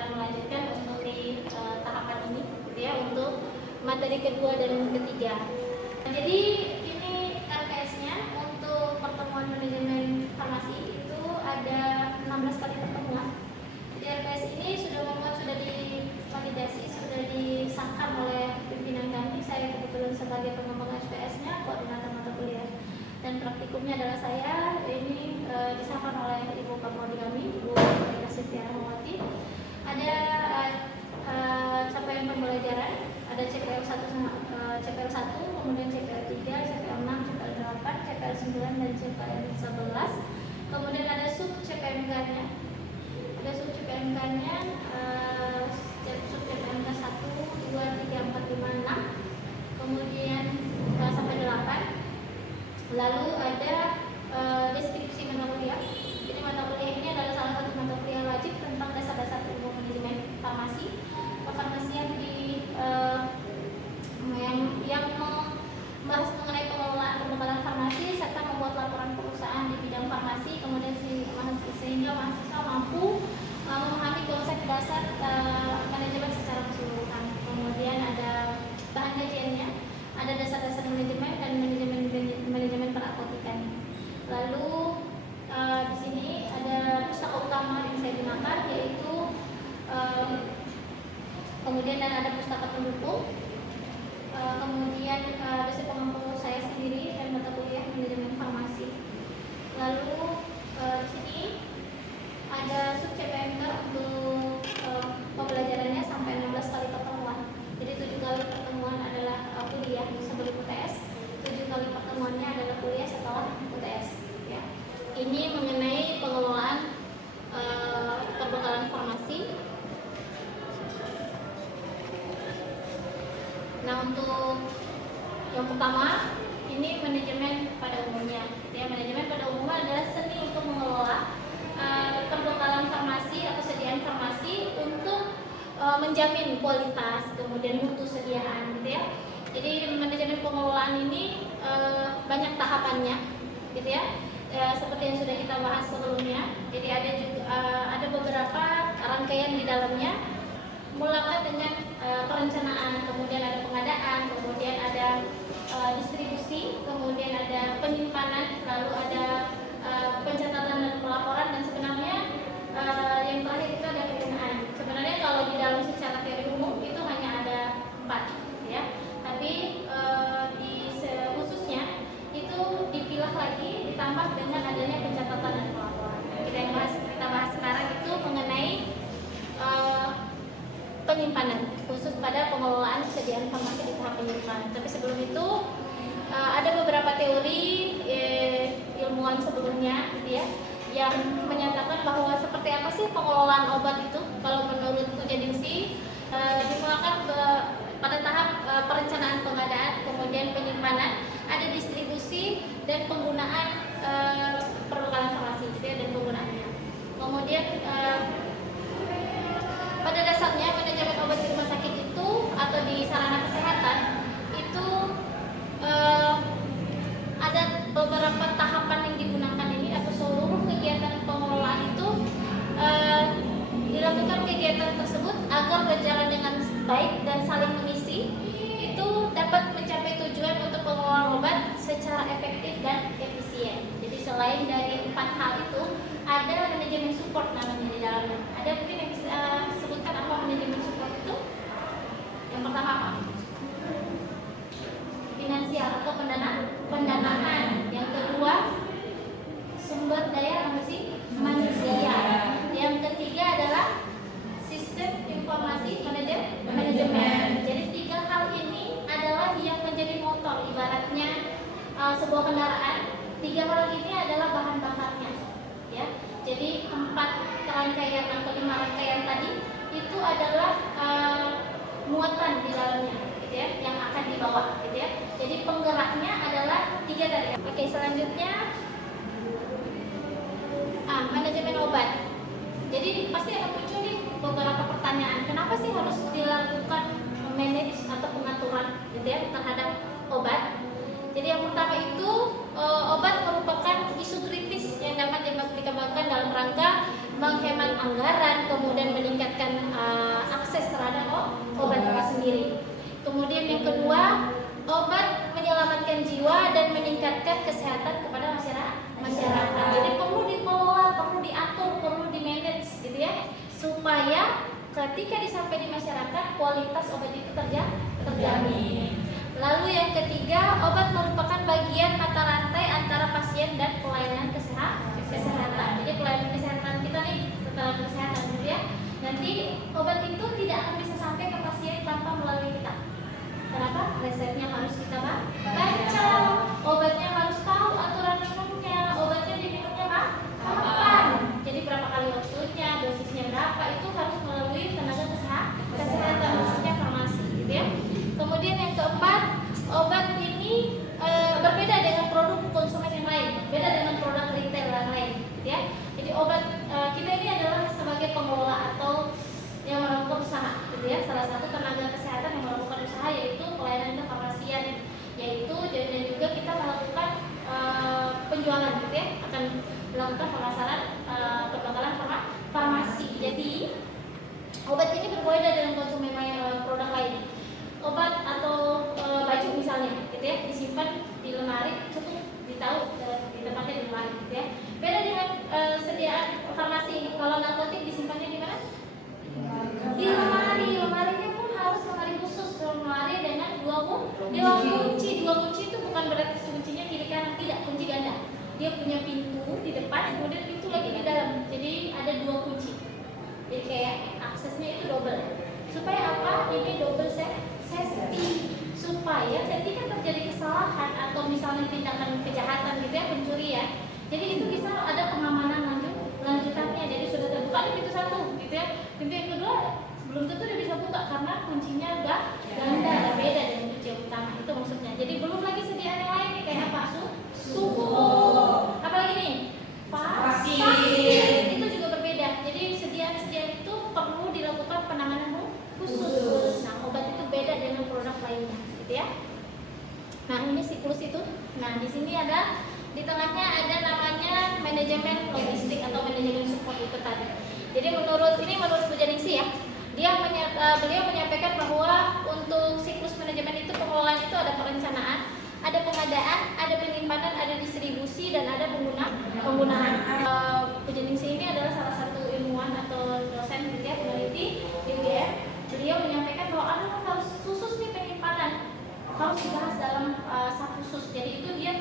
akan melanjutkan untuk di tahapan ini, gitu ya, untuk materi kedua dan ketiga. Jadi ini RPS-nya untuk pertemuan manajemen farmasi itu ada 16 kali pertemuan. Jadi RPS ini sudah divalidasi, sudah disahkan oleh pimpinan kami. Saya kebetulan sebagai pengembang SPS-nya, koordinator mata kuliah, dan praktikumnya adalah saya. Ini disahkan oleh Ibu Kapolri kami, Ibu Siti Rahmawati. Ada capaian pembelajaran, ada CPL 1, kemudian CPL 3, CPL 6, CPL 8, CPL 9 dan CPL 11. Kemudian ada sub CPMK-nya. Ada sub CPMK-nya, sub CPMK 1, 2, 3, 4, 5, 6. Kemudian sampai 8. Lalu ada deskripsi mata kuliah. Jadi mata kuliah ini adalah salah satu mata kuliah wajib tentang dasar-dasar ilmu manajemen farmasi. Kefarmasian yang membahas mengenai pengelolaan pengembangan farmasi serta membuat laporan perusahaan di bidang farmasi, kemudian sehingga mahasiswa mampu memahami konsep dasar manajemen secara keseluruhan. Kemudian ada bahan kajiannya, ada dasar-dasar manajemen dan manajemen perapotikan. Lalu di sini ada pustaka utama yang saya gunakan, yaitu kemudian dan ada pustaka pendukung, kemudian dosen pengampu saya sendiri dan mata kuliah manajemen farmasi. Lalu di sini ada sub CPMK untuk pembelajarannya sampai 16 kali pertemuan. Jadi 7 kali pertemuan adalah kuliah sebelum UTS, 7 kali pertemuannya adalah kuliah setelah UTS. Ya. Ini mengenai pengelolaan perbekalan farmasi. Nah, untuk yang pertama ini manajemen pada umumnya. Ya, manajemen pada umumnya adalah seni untuk mengelola perbekalan farmasi atau sediaan farmasi untuk menjamin kualitas, kemudian mutu sediaan, gitu ya. Jadi manajemen pengelolaan ini banyak tahapannya, gitu ya. Seperti yang sudah kita bahas sebelumnya. Jadi ada beberapa rangkaian di dalamnya. Mulai dengan perencanaan, kemudian ada pengadaan, kemudian ada distribusi, kemudian ada penyimpanan, lalu ada pencatatan dan pelaporan, dan sebenarnya yang terakhir itu ada penggunaan. Sebenarnya kalau di dalam secara teori umum itu hanya ada 4, ya. Tapi di khususnya itu dipilah lagi, ditambah dengan adanya pencatatan dan pelaporan. Kita bahas sekarang itu mengenai penyimpanan, khusus pada pengelolaan kesediaan farmasi di tahap penyimpanan. Tapi sebelum itu ada beberapa teori ilmuwan sebelumnya, gitu ya, yang menyatakan bahwa seperti apa sih pengelolaan obat itu. Kalau menurut Pujaningsih dimulakan pada tahap perencanaan pengadaan, kemudian penyimpanan, ada distribusi dan penggunaan perbekalan farmasi, gitu ya, dan penggunaannya. Kemudian pada dasarnya manajemen obat di rumah sakit itu atau di sarana kesehatan itu ada beberapa tahapan yang digunakan ini, atau seluruh kegiatan pengelolaan itu dilakukan kegiatan tersebut agar berjalan dengan baik dan saling mengisi, itu dapat mencapai tujuan untuk pengelolaan obat secara efektif dan efisien. Jadi selain dari 4 hal itu, ada manajemen support namanya di dalamnya. Ada mungkin yang bisa sebutkan apa manajemen support itu? Yang pertama apa? Finansial atau pendanaan. Yang kedua, sumber daya manusia. Yang ketiga adalah sistem informasi manajemen. Jadi 3 hal ini adalah yang menjadi motor, ibaratnya sebuah kendaraan. 3 hal ini adalah bahan bakarnya, ya. Jadi 4 rangkaian atau 5 rangkaian tadi itu adalah muatan di dalamnya, gitu ya, yang akan dibawa, gitu ya. Jadi penggeraknya adalah 3 tadi. Oke, selanjutnya manajemen obat. Jadi pasti akan muncul nih beberapa pertanyaan. Kenapa sih harus dilakukan manage atau pengaturan, gitu ya, terhadap obat? Jadi yang pertama itu obat merupakan isu kritis yang dapat dikembangkan dalam rangka menghemat anggaran, kemudian meningkatkan akses terhadap obat itu sendiri. Kemudian yang kedua, obat menyelamatkan jiwa dan meningkatkan kesehatan kepada masyarakat. Jadi perlu dikelola, perlu diatur, perlu di-manage gitu ya, supaya ketika disampai di masyarakat kualitas obat itu terjamin. Lalu yang ketiga, obat merupakan bagian mata rantai antara pasien dan pelayanan kesehatan. Jadi pelayanan kesehatan kita nih, setelah kesehatan gitu ya. Nanti obat itu tidak akan bisa sampai ke pasien tanpa melalui kita. Kenapa? Resepnya harus kita baca, obatnya harus tahu aturan minumnya, obatnya diminumnya kapan, jadi berapa kali waktunya, dosisnya berapa, itu harus melalui tenaga kesehatan, maksudnya farmasi gitu ya. Kemudian yang keempat, obat ini berbeda dengan produk konsumen yang lain, beda dengan produk retail yang lain gitu ya. Jadi obat kita ini adalah sebagai pengelola atau yang melakukan usaha gitu ya. Salah satu tenaga kesehatan yang melakukan usaha yaitu pelayanan kefarmasian, yaitu dan juga kita melakukan penjualan gitu ya, akan melakukan pemasaran pembekalan farmasi. Jadi obat ini berbeda dengan konsumen produk lain. Obat atau baju misalnya gitu ya, disimpan di lemari, cukup ditaruh ditempatnya di lemari gitu ya. Beda dengan sediaan farmasi. Kalau narkotik disimpannya di mana? Di lemari. Lemarinya pun harus lemari khusus, lemari dengan dua kunci. Dua kunci itu bukan berarti kuncinya kiri kanan, tidak, kunci ganda. Dia punya pintu di depan, kemudian pintu lagi di dalam. Jadi ada dua kunci. Jadi kayak aksesnya itu double. Supaya apa? Ini double safety. Supaya ketika terjadi kesalahan atau misalnya tindakan kejahatan gitu ya, pencurian, jadi itu bisa ada pengamanan lanjutannya. Jadi sudah terbuka di pintu satu gitu ya, pintu yang kedua belum tentu dia bisa buka karena kuncinya udah ganda, beda dengan kunci yang utama. Itu maksudnya. Jadi belum lagi sediaan yang lain nih, kayak apa? Suhu, apalagi nih? Vaksin. Itu juga berbeda. Jadi sediaan itu perlu dilakukan penanganan khusus. Nah, obat itu beda dengan produk lainnya, gitu ya. Nah, ini siklus itu. Nah, di sini ada, di tengahnya ada namanya manajemen logistik atau manajemen support itu tadi. Jadi menurut Bu Janingsi ya, beliau menyampaikan bahwa untuk siklus manajemen itu pengelolaan itu ada perencanaan, ada pengadaan, ada penyimpanan, ada distribusi, dan ada penggunaan. Bu Janingsi ini adalah salah satu ilmuwan atau dosen gitu ya, peneliti di UGM. Beliau menyampaikan bahwa ada harus khusus nih penyimpanan, harus dibahas dalam khusus. Jadi itu dia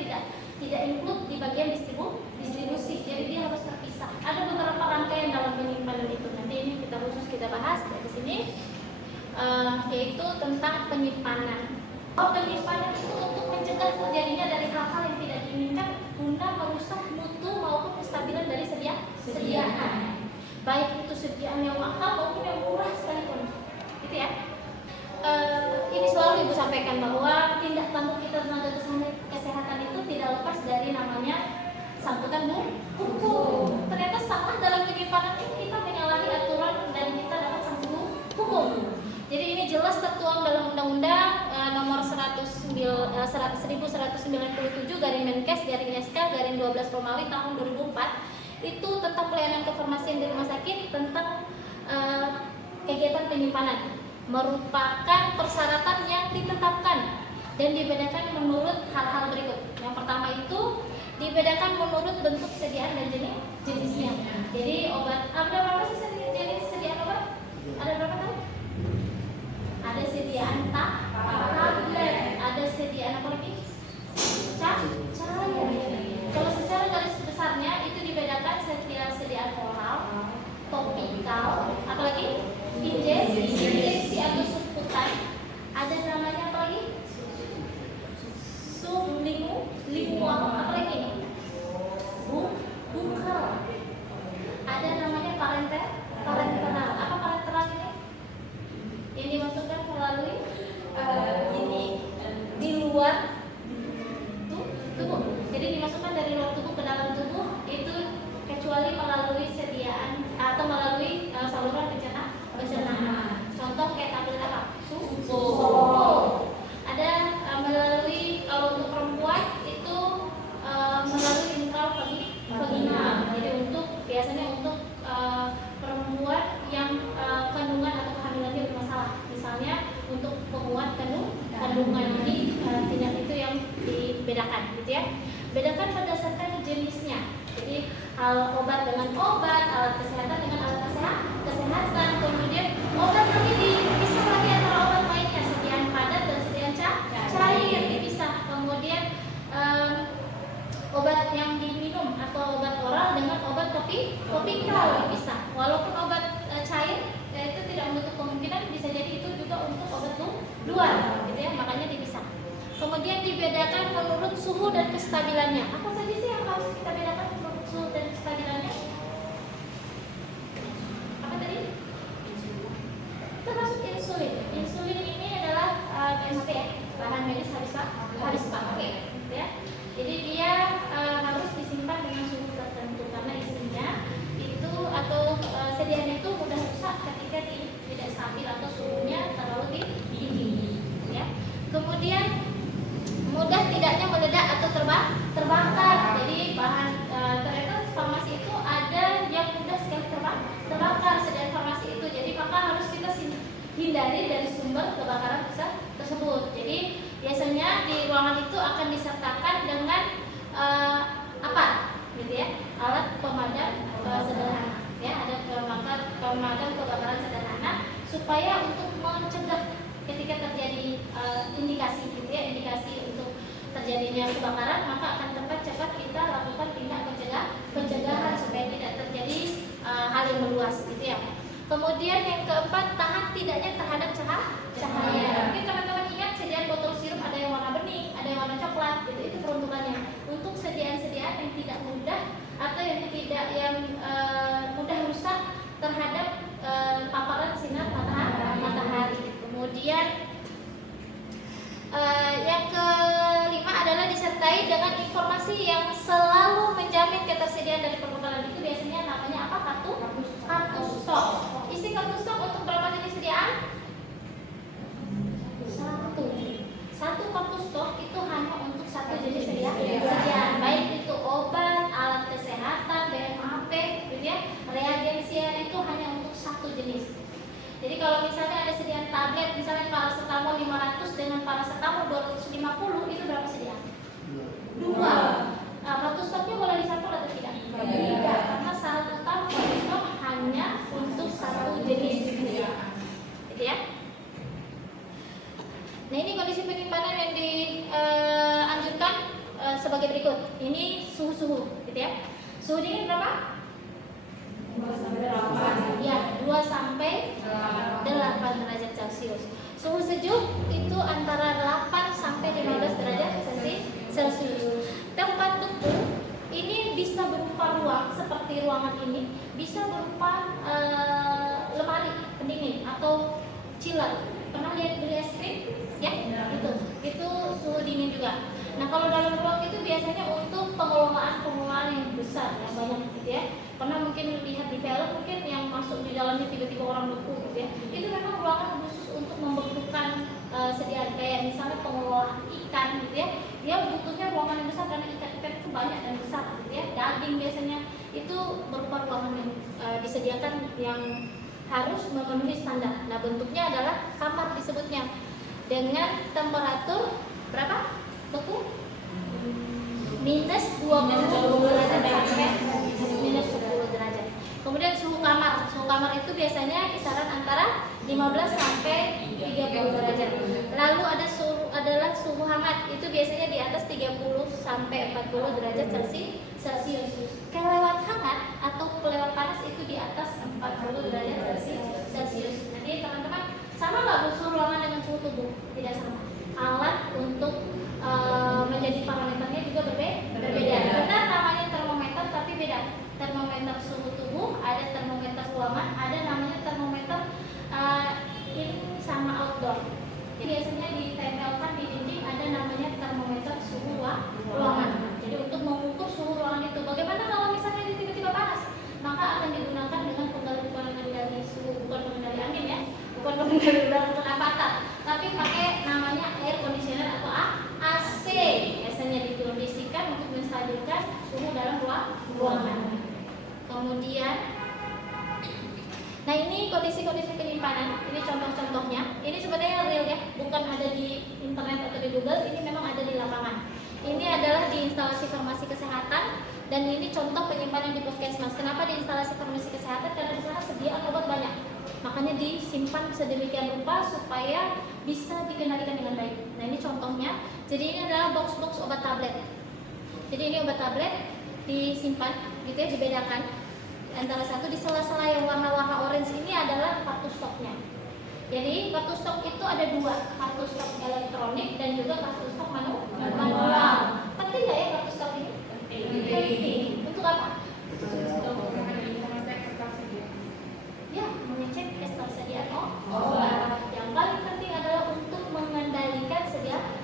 tidak include di bagian distribusi. Jadi dia harus terpisah. Ada beberapa rangkaian dalam penyimpanan itu. Nanti ini kita bahas dari sini, yaitu tentang penyimpanan. Penyimpanan itu untuk mencegah terjadinya dari hal-hal yang tidak diinginkan guna merusak mutu maupun kestabilan dari sediaan. Baik itu sediaan yang mahal maupun yang murah sekalipun. Gitu ya. Ini selalu Ibu sampaikan bahwa tindak tanduk kita tenaga kesehatan itu tidak lepas dari namanya sangkutan hukum. Ternyata salah dalam penyimpanan itu kita menyalahi aturan dan kita dapat sanksi hukum. Jadi ini jelas tertuang dalam Undang-Undang nomor 1197 garing Menkes garing SK garing 12 Romawi tahun 2004 itu tentang pelayanan kefarmasian di rumah sakit tentang kegiatan penyimpanan. Merupakan persyaratan yang ditetapkan dan dibedakan menurut hal-hal berikut. Yang pertama itu dibedakan menurut bentuk sediaan dan jenisnya. Jadi obat, ada berapa sih jenis sediaan obat? Ada berapa tadi? Ada sediaan tablet, ada sediaan apa lagi? Cair. Kalau secara garis besarnya itu dibedakan sediaan oral, topikal, apalagi injeksi atau subkutan. Ada namanya apa lagi? Sublingual, apa lagi? Bungkal. obat dengan obat, alat kesehatan dengan alat kesehatan. Kemudian obat lagi dipisah lagi antara obat lainnya, sediaan padat dan sediaan cair dipisah. Kemudian obat yang diminum atau obat oral dengan obat topikal dipisah. Walaupun obat cair itu tidak menutup kemungkinan bisa jadi itu juga untuk obat luar, gitu ya, makanya dipisah. Kemudian dibedakan menurut suhu dan kestabilannya. Apa saja sih yang harus kita bedakan menurut suhu dan kestabilannya? Apa tadi? Termasuk insulin. Insulin ini adalah BMP ya, bahan medis habis pakai, ya. Jadi dia harus disimpan dengan suhu tertentu karena isinya itu atau sediaannya itu mudah rusak ketika tidak stabil atau suhunya terlalu tinggi, ya. Kemudian mudah tidaknya meledak atau terbakar. Jadi bahan ternyata farmasi itu ada yang mudah sekali terbakar sediaan farmasi itu. Jadi maka harus kita hindari dari sumber kebakaran tersebut. Jadi biasanya di ruangan itu akan disertakan dengan apa, gitu ya, alat pemadam sederhana. Ya, ada pemadam kebakaran sederhana supaya untuk mencegah ketika terjadi indikasi, gitu ya, indikasi untuk terjadinya kebakaran, maka akan cepat kita lakukan tindak pencegahan supaya tidak terjadi hal yang meluas, gitu ya. Kemudian yang keempat, tahan tidaknya terhadap cahaya. Mungkin teman-teman ingat sediaan botol sirup ada yang warna bening, ada yang warna coklat, gitu. Itu peruntukannya untuk sediaan-sediaan yang tidak mudah atau yang tidak mudah rusak terhadap paparan sinar matahari. Kemudian yang kelima adalah disertai dengan informasi yang selalu menjamin ketersediaan dari perbekalan. Itu biasanya namanya apa? Kartu stok. Isi kartu stok untuk berapa jenis sediaan? Satu kartu stok itu hanya untuk satu jenis sediaan, baik itu obat, alat kesehatan, BMAP, gitu ya, reagensia itu hanya untuk satu jenis. Jadi kalau misalnya ada sediaan tablet, misalnya paracetamol 500 dengan paracetamol 250, itu berapa sediaan? 2. Kartu stoknya boleh disampul atau tidak? Tidak, karena syarat utama kartu stok hanya untuk satu jenis, gitu ya. Nah, ini kondisi penyimpanan yang dianjurkan sebagai berikut. Ini suhu-suhu, gitu ya. Suhu dingin berapa? 2 sampai 8. Ya, 2 sampai 8 derajat Celcius. Suhu sejuk itu antara 8 sampai 15 derajat Celcius. Tempat tubuh ini bisa berupa ruang seperti ruangan ini, bisa berupa lemari pendingin atau chiller. Pernah lihat beli es krim? Ya, itu suhu dingin juga. Nah, kalau dalam ruang itu biasanya untuk pengelolaan yang besar, yang banyak, gitu ya. Pernah mungkin lihat di film mungkin yang masuk di dalamnya tiba-tiba orang beku, gitu ya. Itu memang ruangan khusus untuk membekukan sediaan, kayak misalnya pengelolaan ikan, gitu ya. Dia butuhnya ruangan yang besar karena ikan itu banyak dan besar, gitu ya. Daging biasanya itu berupa ruangan yang disediakan yang harus memenuhi standar. Nah, bentuknya adalah kamar disebutnya dengan temperatur berapa? Beku? Minus 20 derajat sampai minus 10 derajat. Kemudian suhu kamar itu biasanya kisaran antara 15 sampai 30 derajat. Lalu adalah suhu hangat, itu biasanya di atas 30 sampai 40 derajat Celcius. Kelewat hangat atau kelewat panas itu di atas 40 derajat Celcius. Jadi teman-teman, sama nggak suhu ruangan dengan suhu tubuh? Tidak sama. Alat untuk menjadi parameternya juga berbeda. Benar namanya termometer, tapi beda. Termometer suhu tubuh, ada termometer ruangan, ada namanya termometer in sama outdoor. Jadi biasanya ditempelkan di dinding, ada namanya termometer suhu ruangan. Jadi untuk mengukur suhu ruangan itu. Bagaimana kalau misalnya tiba-tiba panas? Maka akan digunakan dengan pengendali suhu, bukan pengendali angin ya, bukan pengendali udara pernapasan, tapi pakai namanya air conditioner atau AC. Biasanya dikondisikan untuk menstabilkan suhu dalam ruangan. Kemudian, nah ini kondisi-kondisi penyimpanan, ini contoh-contohnya. Ini sebenarnya real ya, bukan ada di internet atau di Google, ini memang ada di lapangan. Ini adalah di instalasi farmasi kesehatan dan ini contoh penyimpanan di puskesmas. Kenapa di instalasi farmasi kesehatan? Karena di sana sediaan obat banyak. Makanya disimpan sedemikian rupa supaya bisa dikendalikan dengan baik. Nah, ini contohnya. Jadi ini adalah box-box obat tablet. Jadi ini obat tablet disimpan gitu ya, dibedakan. Antara satu di sela-sela yang warna-warna orange ini adalah kartu stoknya. Jadi kartu stok itu ada dua, kartu stok elektronik dan juga kartu stok manual. Penting nggak ya kartu stok ini? Penting. Untuk apa? Ya, mengecek ketersediaan obat. Yang paling penting adalah untuk mengendalikan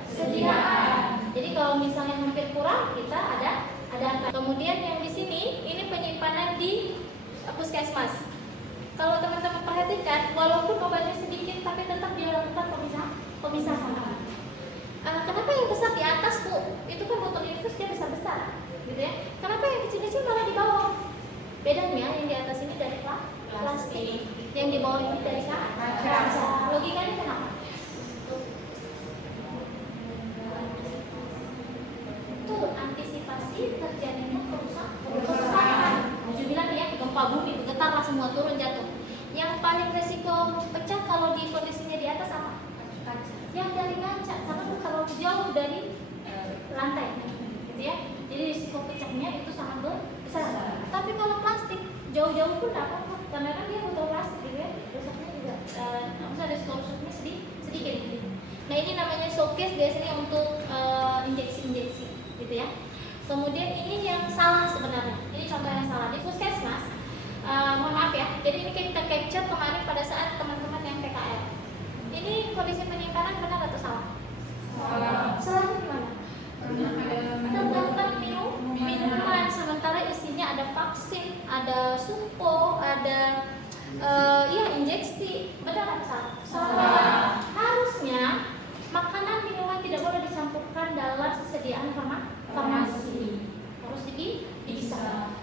sediaan. Jadi kalau misalnya hampir kurang, kita ada. Kemudian yang di sini ini penyimpanan di puskesmas. Kalau teman-teman perhatikan, walaupun obatnya sedikit, tapi tetap dia lakukan pemisahan. Kenapa yang besar di atas, Bu? Itu kan botol infus dia besar-besar, gitu ya. Kenapa yang kecil-kecil malah di bawah? Bedanya yang di atas ini dari plastik, yang di bawah ini dari kaca. Logikanya kenapa? Itu antisipasi terjadinya kerusakan. Tujuh bilang ya, gempa bumi, bergetarlah semua turun jatuh. Yang paling resiko pecah kalau di kondisinya di atas apa? Yang dari kaca, karena kalau jauh dari lantai, gitu ya. Jadi risiko pecahnya itu sangat besar. Tapi kalau plastik jauh-jauh pun tidak apa-apa, karena kan dia botol plastik, gitu ya. Rusaknya juga, maksudnya risiko rusaknya sedikit. Gitu. Nah, ini namanya showcase biasanya untuk injeksi-injeksi, gitu ya. Kemudian ini yang salah sebenarnya. Ini contoh yang salah di puskesmas. Mohon maaf ya. Jadi ini kita capture kemarin pada saat teman-teman yang PKL. Ini kondisi penyimpanan benar atau salah? Salahnya gimana? Terdapat minuman, sementara isinya ada vaksin, ada supo, ada injeksi. Benar atau salah? Salah. Harusnya makanan minuman tidak boleh dicampurkan dalam sediaan farmasi. Harus dipisah.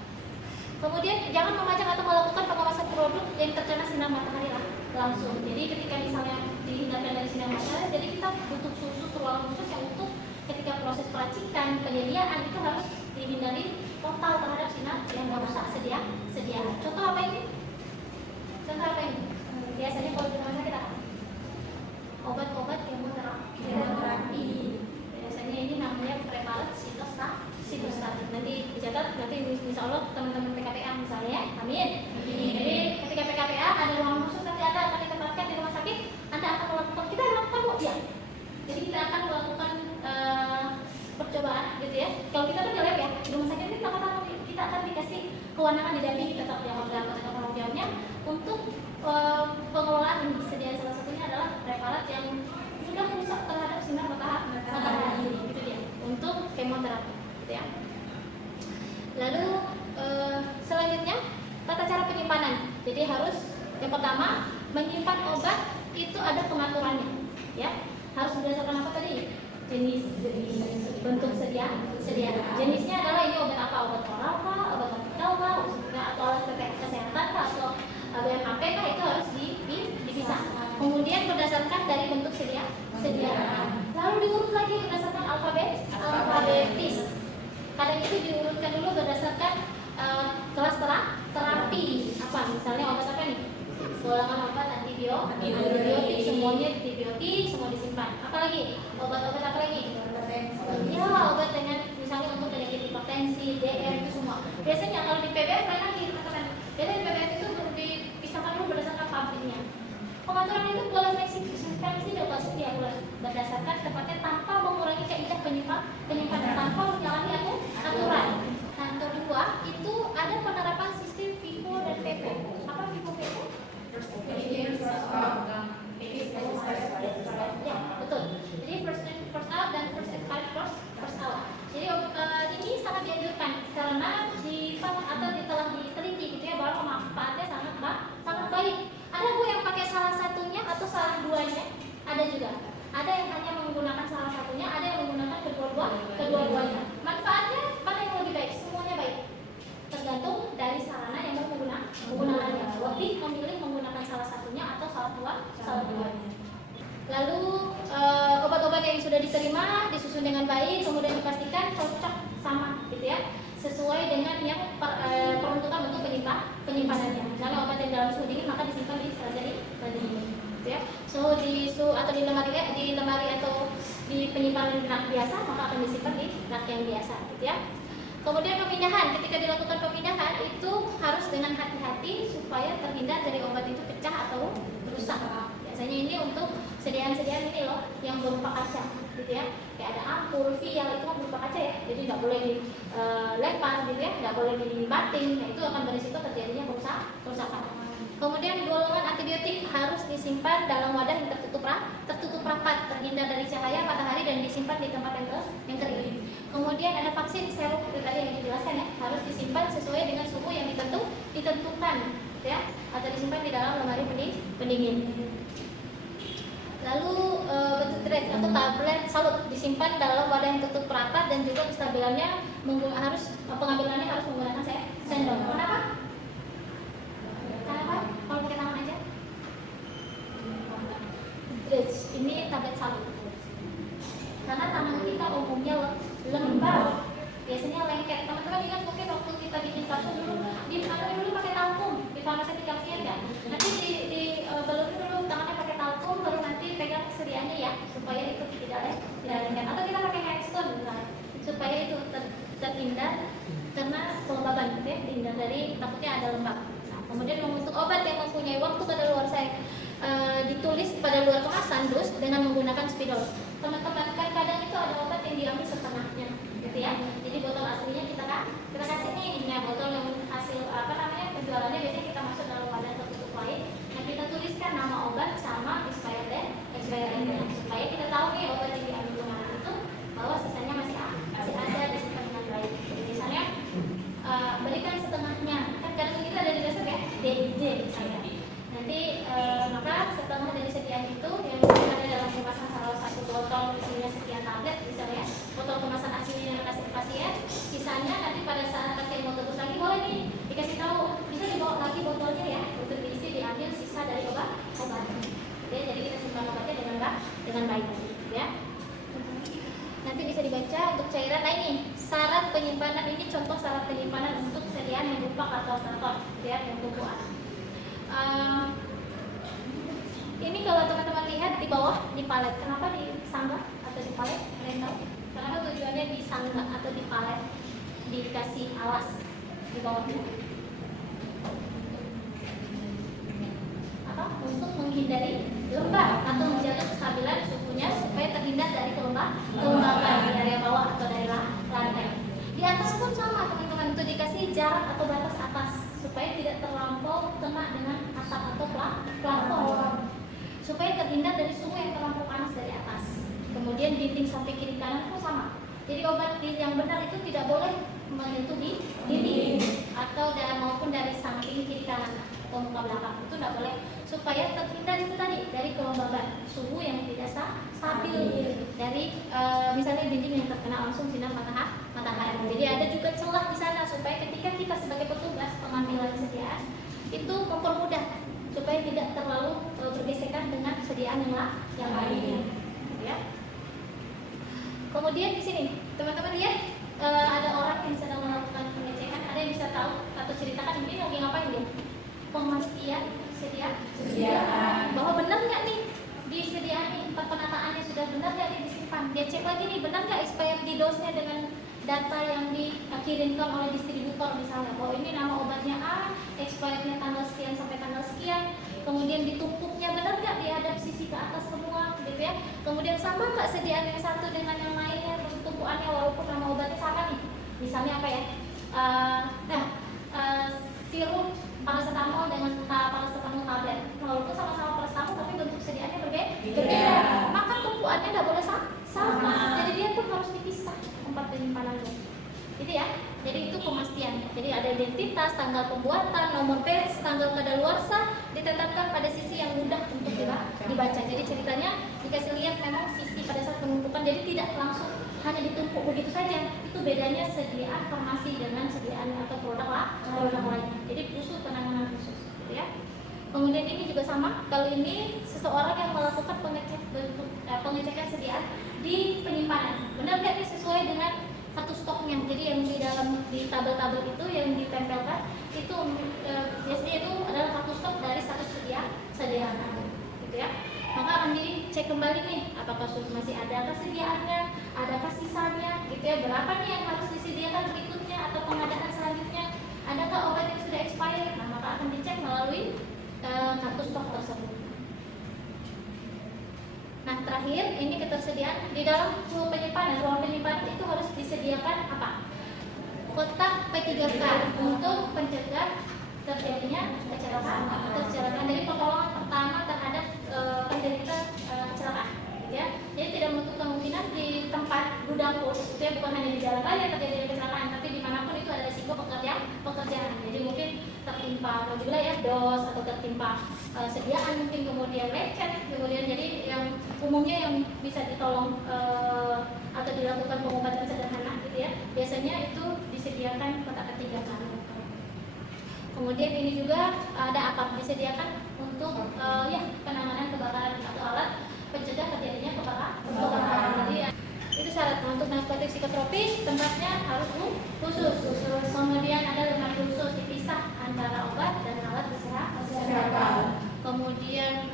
Kemudian jangan memajang atau melakukan pengawasan produk yang terkena sinar matahari langsung. Jadi ketika misalnya dihindarkan dari sinar matahari, jadi kita butuh ruangan khusus yang untuk ketika proses peracikan, penyediaan itu harus dihindari total terhadap sinar yang merusak sediaan. Contoh apa ini? Biasanya kalau di rumah sakit apa? Obat-obat kemoterapi. Biasanya ini namanya preparat sitostatik. Nanti dicatat, nanti insya Allah teman-teman PKPA misalnya ya. Amin. Jadi ketika PKPA ada ruang khusus nanti akan ditempatkan di rumah sakit, Anda akan melakukan, kita melakukan ya. Jadi kita akan melakukan percobaan gitu ya. Kalau kita kan lab ya, di rumah sakit kita akan dikasih kewenangan didampingi tetap yang tanggung jawabnya untuk pengelolaan ini. Sediaan salah satunya adalah preparat yang sudah rusak terhadap sinar matahari gitu dia untuk kemoterapi gitu ya. Lalu selanjutnya tata cara penyimpanan. Jadi harus yang pertama menyimpan obat itu ada pengaturannya ya. Harus berdasarkan apa tadi? Jenis bentuk sediaan. Jenisnya adalah ini obat apa? Obat oral kah? Obat topikal kah? Atau alat kesehatan kah? Atau BMAP kah? Itu harus dipisah. Kemudian berdasarkan dari bentuk sediaan. Lalu diurut lagi berdasarkan alfabetis. Kadang itu diurutkan dulu berdasarkan kelas terapi. Apa? Misalnya obat apa nih? Golongan obat antibiotik, semuanya antibiotik, semua disimpan. Apalagi obat-obat apa lagi? Ya, obat dengan misalnya untuk penyakit hipertensi, DR itu semua. Biasanya kalau di PBF lain lagi teman-teman. Jadi di PBF itu dipisahkan dulu berdasarkan pabriknya. Pengaturan itu boleh fleksibel ya, boleh berdasarkan tepatnya tanpa mengurangi kaidah penyimpanan, tanpa menyalahi aturan. Nah, kedua itu ada penerapan sistem FIFO dan PEPO. Apa FIFO PEPO? Ya, betul. Jadi first out dan first out. Jadi ini sangat dianjurkan karena telah diteliti gitu ya bahwa manfaatnya sangat baik. Ada Bu yang pakai salah satunya atau salah duanya? Ada juga. Ada yang hanya menggunakan salah satunya, ada yang menggunakan kedua-duanya. Manfaatnya mana yang lebih baik? Semuanya baik. Tergantung dari sarana yang mau menggunakannya. Lebih memilih menggunakan salah satunya atau salah duanya. Lalu obat-obat yang sudah diterima disusun dengan baik, kemudian dipastikan cocok sama gitu ya, sesuai dengan yang peruntukan untuk penyimpanannya. Misalnya obat yang dalam suhu dingin maka disimpan di selajari pendingin gitu ya. Suhu atau di lemari atau di penyimpanan rak biasa maka akan disimpan di rak yang biasa gitu ya. Kemudian pemindahan, ketika dilakukan pemindahan itu harus dengan hati-hati supaya terhindar dari obat itu pecah atau rusak. Biasanya ini untuk sediaan-sediaan ini loh yang berupa kaca gitu ya, kayak ada ampul, vial itu kan berupa kaca ya, jadi nggak boleh dilempar gitu ya, nggak boleh dibatin, nah itu akan berisiko terjadinya kerusakan. Kemudian golongan antibiotik harus disimpan dalam wadah yang tertutup rapat, terhindar dari cahaya matahari dan disimpan di tempat yang kering. Kemudian ada vaksin serum itu tadi yang dijelaskan ya, harus disimpan sesuai dengan suhu yang ditentukan ya, atau disimpan di dalam lemari pendingin. Lalu bentuk atau tablet salut disimpan dalam wadah yang tertutup rapat dan juga kestabilannya pengambilannya harus menggunakan sendok. Kenapa? Kalau pakai tangan aja? Ini tablet salut. Karena tangan kita umumnya lembab, biasanya lengket. Teman-teman ingat mungkin waktu kita bikin kartu dulu, di pakai talkum di farmasi dikasihkan kan? Nanti di balurin dulu tangannya pakai talkum, baru nanti pegang sediaannya ya, supaya itu tidak lengket. Atau kita pakai handstone misalnya, supaya itu terhindar karena kelembaban, gitu ya, dihindar dari takutnya ada lembab. Nah, kemudian untuk obat yang mempunyai waktu kadaluarsa ditulis pada luar kemasan dus dengan menggunakan spidol. Teman-teman kan kadang itu ada obat yang diambil setengahnya, gitu ya. Jadi botol aslinya kita kasih nih, nah botol yang hasil penjualannya biasanya kita masuk dalam wadah tertutup lain. Nah kita tuliskan nama obat sama expired date supaya kita tahu nih obat yang diambil kemarin itu bahwa sisanya masih ada disimpan dengan baik. Jadi misalnya berikan setengahnya, kan kadang kita ada di resep ya, DIJ misalnya. Nanti maka setengah dari sekian itu yang ada dalam kemasan salah satu botol isinya sekian tablet misalnya, botol kemasan aslinya yang kasih ke pasien, sisanya nanti pada saat pasien mau tebus lagi boleh nih dikasih tahu, bisa dibawa lagi botolnya ya untuk diisi diambil sisa dari obat. Ya, jadi kita simpan obatnya dengan baik ya. Nanti bisa dibaca untuk cairan. Nah ini syarat penyimpanan, ini contoh syarat penyimpanan untuk sediaan yang berupa karton ya, yang tumpuan. Ini kalau teman-teman lihat di bawah di palet, kenapa di sanggah atau di palet? Karena tujuannya di sanggah atau di palet dikasih alas di bawahnya. Apa? Untuk menghindari lembab atau menjaga kestabilan suhunya supaya terhindar dari kelembaban di area bawah atau dari lantai. Di atas pun sama teman-teman, itu dikasih jarak atau batas atas supaya tidak terlampau kena dengan atap atau plafon, supaya terhindar dari suhu yang terlampau panas dari atas. Kemudian dinding samping kiri kanan pun sama. Jadi obat yang benar itu tidak boleh menyentuh di dinding atau maupun dari samping kiri kanan atau muka belakang, itu tidak boleh, supaya terhindar itu tadi dari kelembaban suhu yang tidak stabil dari misalnya dinding yang terkena langsung sinar matahari. Jadi ada juga celah di sana supaya ketika kita sebagai petugas pengambilan sediaan itu mempermudah supaya tidak terlalu bergesekan dengan sediaan yang lainnya, ya. Kemudian di sini teman-teman lihat ada orang yang sedang melakukan pengecekan, ada yang bisa tahu atau ceritakan ini lagi ngapain dia? Pemastian sediaan bahwa benar nggak nih di sediaan ini, penataannya sudah benar nggak nih disimpan, dia cek lagi nih benar nggak expired dose-nya dengan data yang dikirimkan oleh distributor misalnya, bahwa ini nama obatnya A, expirednya tanggal sekian sampai tanggal sekian, kemudian ditumpuknya benar nggak dihadap sisi ke atas semua gitu ya, kemudian sama nggak sediaan yang satu dengan yang lainnya, terus tumpuannya walaupun nama obatnya sama nih, misalnya apa ya, sirup paracetamol dengan paracetamol tablet, walaupun sama-sama paracetamol tapi bentuk sediaannya berbeda, maka tumpuannya nggak boleh sama, jadi dia pun harus dipisah tempat penyimpanannya, gitu ya. Jadi itu pemastian. Jadi ada identitas, tanggal pembuatan, nomor batch, tanggal kadaluarsa ditetapkan pada sisi yang mudah untuk dibaca. Jadi ceritanya dikasih lihat memang sisi pada saat penumpukan, jadi tidak langsung hanya ditumpuk begitu saja. Itu bedanya sediaan farmasi dengan sediaan atau produk lain. Jadi khusus penanganan khusus, gitu ya. Kemudian Kemudian ini juga sama, kalau ini seseorang yang melakukan pengecekan sediaan di penyimpanan. Benar nggak ini sesuai dengan satu stoknya? Jadi yang di dalam di tabel-tabel itu yang ditempelkan itu biasanya itu adalah satu stok dari status sediaan, gitu ya. Maka akan dicek kembali nih, apakah masih ada kesediaannya, adakah sisanya, gitu ya. Berapa nih yang harus disediakan berikutnya atau pengadaan selanjutnya? Adakah obat yang sudah expired? Nah, maka akan dicek melalui kartu stok tersebut. Nah, terakhir ini ketersediaan di dalam ruang penyimpanan itu harus disediakan apa? Kotak P3K untuk mencegah terjadinya kecelakaan dari pertolongan pertama terhadap penderita kecelakaan, gitu ya. Jadi tidak menutup kemungkinan di tempat gudang itu ya, bukan hanya di jalan raya terjadi kecelakaan, tapi dimanapun itu ada risiko pekerjaan. Jadi mungkin tertimpa juga ya dos atau tertimpa sediaan, mungkin kemudian lecet, kemudian jadi yang umumnya yang bisa ditolong atau dilakukan pengobatan sederhana, gitu ya. Biasanya itu disediakan kotak P3K. Kemudian ini juga ada apa? Disediakan untuk penanganan kebakaran atau alat pencegah terjadinya kebakaran. Jadi itu syarat untuk narkotik psikotropis, tempatnya harus khusus. Kemudian ada lemari khusus dipisah antara obat dan alat kesehatan. Kemudian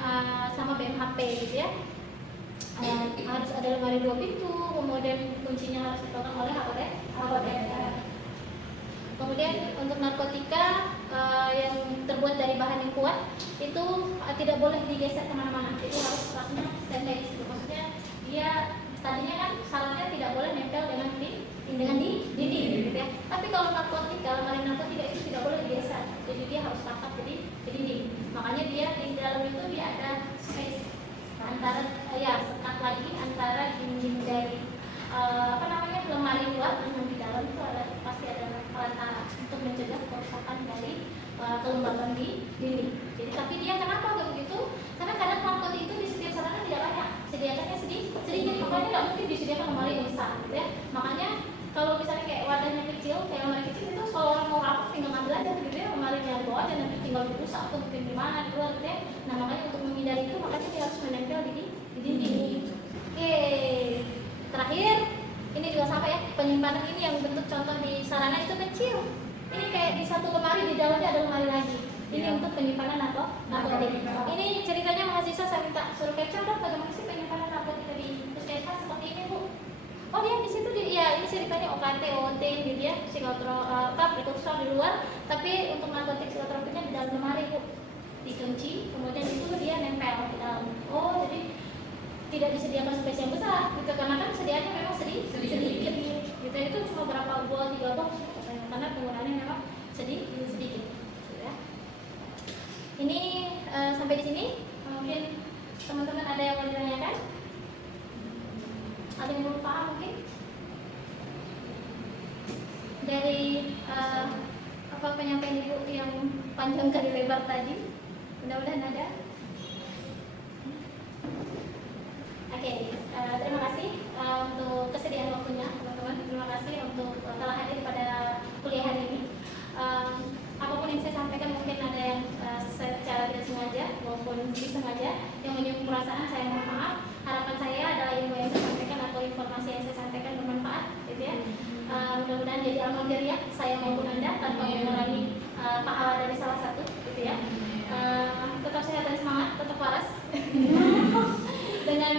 sama BMHP, gitu ya. Harus ada lemari 2 pintu, kemudian kuncinya harus dipegang oleh apoteker. Kemudian untuk narkotika yang terbuat dari bahan yang kuat itu tidak boleh digeser kemana-mana, itu harus raknya standby di situ. Maksudnya dia tadinya kan syaratnya tidak boleh nempel dengan dinding, gitu ya. Tapi kalau narkotika, lemari narkotika itu tidak boleh digeser, jadi dia harus takat di dinding. Makanya dia di dalam itu dia ada space antara sekat lagi antara dinding dari lemari luar dengan di dalam itu pasti ada perantara untuk mencegah kerusakan dari kelembaban di dinding. Jadi tapi dia kenapa begitu? Karena kadang narkotik itu di setiap sarana tidak banyak, sediakannya sedikit, makanya tidak mungkin disediakan lemari yang besar, gitu ya. Makanya kalau misalnya kayak wadahnya kecil, kayak lemari kecil itu kalau orang mau rapat tinggal ngambil aja, gitu ya, lemari yang bawah dan nanti tinggal dirusak atau mungkin di mana di luar, gitu ya. Nah makanya untuk menghindari itu makanya dia harus menempel di dinding. Oke, terakhir ini juga sama ya, penyimpanan ini yang bentuk contoh di sarana itu kecil. Ini kayak di satu lemari, di dalamnya ada lemari lagi. Ini untuk penyimpanan narkotik. Ini ceritanya mahasiswa saya minta suruh capture dong bagaimana sih penyimpanan narkotika di puskesmas seperti ini, Bu. Oh dia di situ ini ceritanya OKT, OT gitu ya, prekursor di luar, tapi untuk narkotik psikotropiknya di dalam lemari, Bu. Dikunci, kemudian itu dia nempel di dalam. Oh jadi tidak disediakan space yang besar, gitu, karena kan sediaannya memang sedikit, gitu. Itu cuma berapa 2-3 box, karena penggunaannya memang sedikit, gitu ya. Ini sampai di sini. Mungkin teman-teman ada yang mau ditanyakan? Ada yang belum paham mungkin? Dari penyampaian Ibu yang panjang kali lebar tadi, mudah-mudahan ada. Oke, terima kasih untuk kesediaan waktunya, teman-teman. Terima kasih untuk telah hadir pada kuliah hari ini. Apapun yang saya sampaikan mungkin ada yang secara tidak sengaja maupun disengaja yang menyinggung perasaan, saya mohon maaf. Harapan saya adalah ilmu yang saya sampaikan atau informasi yang saya sampaikan bermanfaat, gitu ya. Mudah-mudahan jadi amal jariah saya maupun Anda tanpa mengurangi pahala dari salah satu, gitu ya. Tetap sehat dan semangat, tetap waras. Dengan